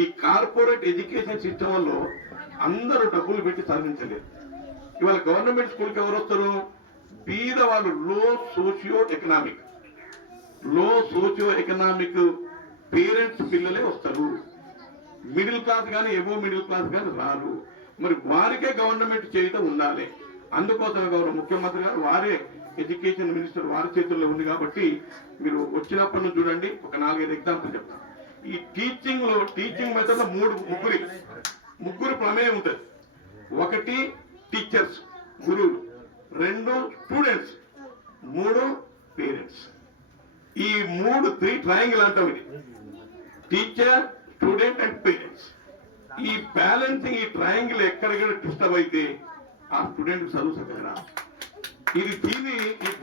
ఈ corporate education సిస్టంలో అందరూ డబ్బులు పెట్టి చదివించలేరు. ఇవాళ గవర్నమెంట్ స్కూల్కి ఎవరు వస్తారు? బీద వాళ్ళు, లో సోషియో ఎకనామిక్ పేరెంట్స్ పిల్లలే వస్తారు. మిడిల్ క్లాస్ కానీ ఎబో మిడిల్ క్లాస్ కానీ రారు. మరి వారికే గవర్నమెంట్ చేయటం ఉండాలి. అందుకోసమే గౌరవ ముఖ్యమంత్రి గారు, వారే ఎడ్యుకేషన్ మినిస్టర్, వారి చేతుల్లో ఉంది కాబట్టి మీరు వచ్చినప్పటి నుంచి చూడండి. ఒక 4-5 ఎగ్జాంపుల్ చెప్తాను. ఈ టీచింగ్ మెథడ్ లో ముగ్గురు ప్రమేయం ఉంటుంది. ఒకటి టీచర్స్, గురువులు, 2 స్టూడెంట్స్, 3 పేరెంట్స్. ఈ 3 ట్రయాంగిల్ అంటాం. ఇది టీచర్, స్టూడెంట్ అండ్ పేరెంట్స్. ఈ బ్యాలెన్సింగ్, ఈ ట్రయాంగిల్ ఎక్కడెక్కడ డిస్టర్బ్ అయితే ఆ స్టూడెంట్ చదువు సగలరా. ఈ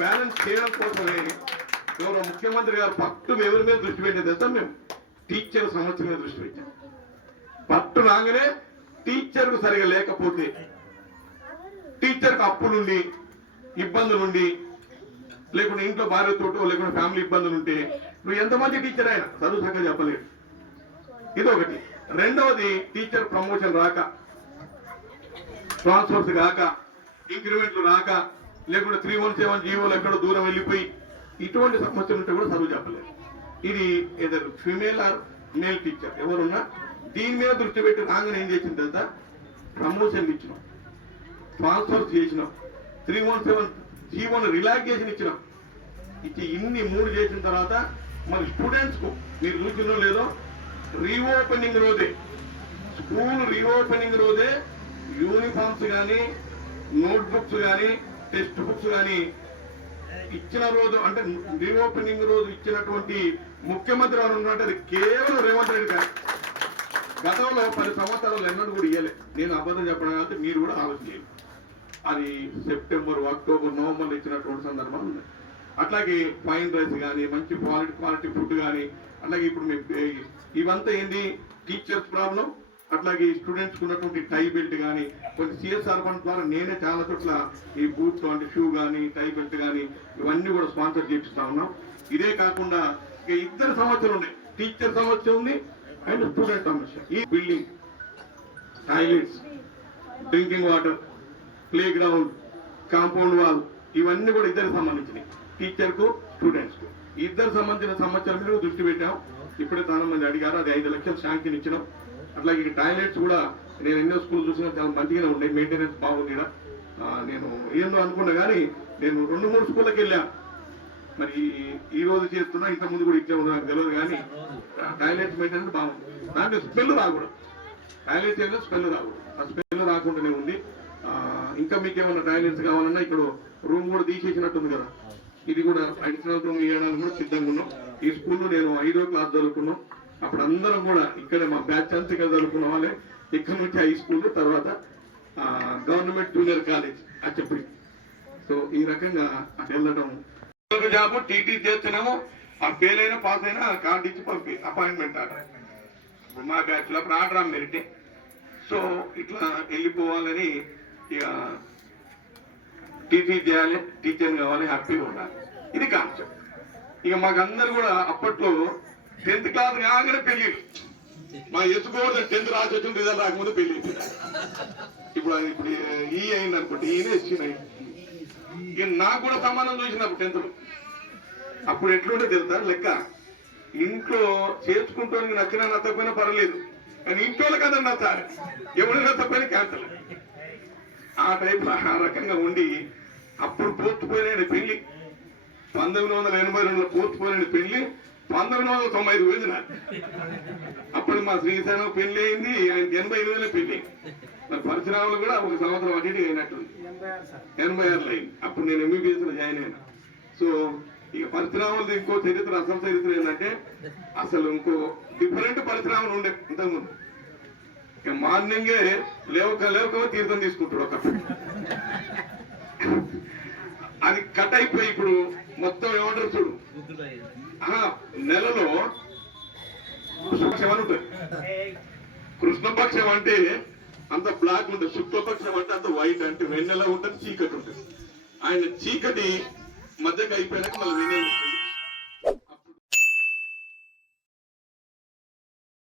బ్యాలెన్స్ చేయడం కోసమే గౌరవ ముఖ్యమంత్రి గారు పట్టు ఎవరి మీద దృష్టి పెట్టేది తెలుసా? మేము టీచర్ సమస్య మీద దృష్టి పెట్టాం. పట్టు రాగానే టీచర్కు సరిగా లేకపోతే, టీచర్కు అప్పులుండి, ఇబ్బందులుండి, లేకుంటే ఇంట్లో భార్యతోటో లేకుంటే ఫ్యామిలీ ఇబ్బందులు ఉంటే నువ్వు ఎంతమంది టీచర్ అయినా చదువు సరిగా చెప్పలేదు. ఇదొకటి. రెండవది, టీచర్ ప్రమోషన్ రాక, ట్రాన్స్ఫర్స్ కాక, ఇంక్రిమెంట్లు రాక, లేకుంటే 317 జీవోలు ఎక్కడో దూరం వెళ్ళిపోయి ఇటువంటి సమస్యలు ఉంటే కూడా చదువు చెప్పలేదు. ఇది ఏదో ఫీమేల్ ఆర్ మేల్ టీచర్ ఎవరున్నా దీని మీద దృష్టి పెట్టి రాగానే ఏం చేసింది తెలుసా? ప్రమోషన్ ఇచ్చినాం, ట్రాన్స్ఫర్స్ చేసినాం, 317 జీవోను రిలాక్సేషన్ ఇచ్చినాం. ఇన్ని 3 చేసిన తర్వాత మరి స్టూడెంట్స్ కు మీరు చూసినో లేదో, రీఓపెనింగ్ రోజే, స్కూల్ రీఓపెనింగ్ రోజే యూనిఫామ్స్ కానీ, నోట్బుక్స్ కానీ, టెక్స్ట్ బుక్స్ కానీ ఇచ్చిన రోజు, అంటే రీఓపెనింగ్ రోజు ఇచ్చినటువంటి ముఖ్యమంత్రి ఎవరు ఉన్నట్టు అది కేవలం రేవంత్ రెడ్డి గారు. గతంలో 10 సంవత్సరాలు ఎన్నడూ కూడా ఇవ్వలే. నేను అబద్ధం చెప్పడం అంటే మీరు కూడా ఆలోచించాలి. అది సెప్టెంబర్, అక్టోబర్, నవంబర్లో ఇచ్చినటువంటి సందర్భాలు ఉన్నాయి. అట్లాగే ఫైన్ రైస్ కానీ, మంచి క్వాలిటీ ఫుడ్ కానీ, అట్లాగే ఇప్పుడు ఇవంతా ఏంది టీచర్స్ ప్రాబ్లం. అట్లాగే స్టూడెంట్స్ ఉన్నటువంటి టై బెల్ట్ కానీ, కొన్ని సిఎస్ఆర్ ఫండ్ ద్వారా నేనే చాలా చోట్ల ఈ బూట్స్ అంటే షూ కానీ, టై బెల్ట్ కానీ ఇవన్నీ కూడా స్పాన్సర్ చేపిస్తా ఉన్నాం. ఇదే కాకుండా ఇక 2 సమస్యలు ఉన్నాయి. టీచర్ సమస్య ఉంది అండ్ స్టూడెంట్ సమస్య. ఈ building, toilets, drinking water, play ground, compound wall ఇవన్నీ కూడా ఇద్దరికి సంబంధించినవి. టీచర్ కు, స్టూడెంట్స్ కు ఇద్దరు సంబంధించిన సమస్యల మీద దృష్టి పెట్టాం. ఇప్పుడే చాలా మంది అడిగారు, అది 5 లక్షలు శాంక్షన్ ఇచ్చినాం. అట్లాగే టాయిలెట్స్ కూడా నేను ఎన్నో స్కూల్ చూసినా చాలా మంచిగానే ఉన్నాయి, మెయింటెనెన్స్ బాగుంది. నేను ఏందో అనుకున్నా కానీ నేను 2-3 స్కూళ్ళకి వెళ్ళా. మరి ఈ రోజు చేస్తున్నా, ఇంత ముందు కూడా ఇట్లే ఉన్నా నాకు తెలియదు కానీ టాయిలెట్స్ మెయింటెనెన్స్ బాగుంది. దాంట్లో స్మెల్ రాకూడదు, టాయిలెట్స్ ఏదో స్మెల్ రాకూడదు. ఆ స్మెల్ రాకుండానే ఉంది. ఇంకా మీకేమన్నా టాయిలెట్స్ కావాలన్నా ఇక్కడ రూమ్ కూడా తీసేసినట్టుంది కదా, ఇది కూడా అడిషనల్ రూమ్ ఇవ్వడానికి కూడా సిద్ధంగా ఉన్నాం. ఈ స్కూల్లో నేను 5వ క్లాస్ చదువుకున్నాం. అప్పుడు అందరం కూడా ఇక్కడే మా బ్యాచ్ అంతా ఇక్కడ చదువుకున్న వాళ్ళే. ఇక్కడ నుంచి హై స్కూల్, తర్వాత గవర్నమెంట్ జూనియర్ కాలేజ్ అని చెప్పి. సో ఈ రకంగా అటు వెళ్ళడం. జాబ్ టీటీ చేస్తున్నాము, ఆ ఫెయిల్ అయినా పాస్ అయినా కార్డు ఇచ్చి పంపి అపాయింట్మెంట్ ఆర్డర్. మా బ్యాచ్ లో అప్పుడు ఆర్డర్ మెరిటే. సో ఇట్లా వెళ్ళిపోవాలని ఇక టీటీ చేయాలి, టీచర్ కావాలి, హ్యాపీగా ఉండాలి. ఇది కాన్సెప్ట్. ఇక మాకందరు కూడా అప్పట్లో 10th క్లాస్ కాగానే పెళ్లి. మా ఎత్తుకోవద్దు 10th రాసి వచ్చిన రిజల్ట్ రాకముందు పెళ్లి. ఇప్పుడు ఈ అయింది అనుకోండి, ఈయన ఇచ్చిన. ఇక నాకు కూడా సంబంధం చూసినప్పుడు 10th లో. అప్పుడు ఎట్లుంటే తెలుసా లెక్క, ఇంట్లో చేసుకుంటానికి నచ్చినా నచ్చకపోయినా పర్లేదు, కానీ ఇంట్లో కదా నచ్చాలి, ఎవరు నచ్చకపోయినా క్యాన్సల్. ఆ టైప్ ఆ రకంగా ఉండి అప్పుడు పూర్తిపోయిన పెళ్లి 1982లో పూర్తిపోయిన పెళ్లి 1995 పోయింది నాకు. అప్పుడు మా శ్రీశానం పెళ్లి అయింది, ఆయనకి 85లో పెళ్లి. మరి పరశురాములు కూడా ఒక సంవత్సరం అటు ఇటు అయినట్టుంది, 86లో అయింది. అప్పుడు నేను ఎంబీబీఎస్ లో జాయిన్ అయినా. సో ఇక పరశురాములది ఇంకో చరిత్ర, అసలు చరిత్ర ఏంటంటే అసలు ఇంకో డిఫరెంట్ పరశురాములు ఉండే ఇంతకుముందు. ఇక మార్నింగే లేవక తీర్థం తీసుకుంటాడు ఒక అది కట్ అయిపోయి ఇప్పుడు మొత్తం ఏమంటారు చూడు, నెలలో కృష్ణపక్షం అని ఉంటుంది. కృష్ణపక్షం అంటే అంత బ్లాక్ ఉంటుంది, శుక్లపక్షం అంటే అంత వైట్, అంటే వెన్నెల ఉంటుంది, చీకటి ఉంటుంది. ఆయన చీకటి మధ్యకి అయిపోయినాక మళ్ళీ వెన్నెల ఉంటుంది.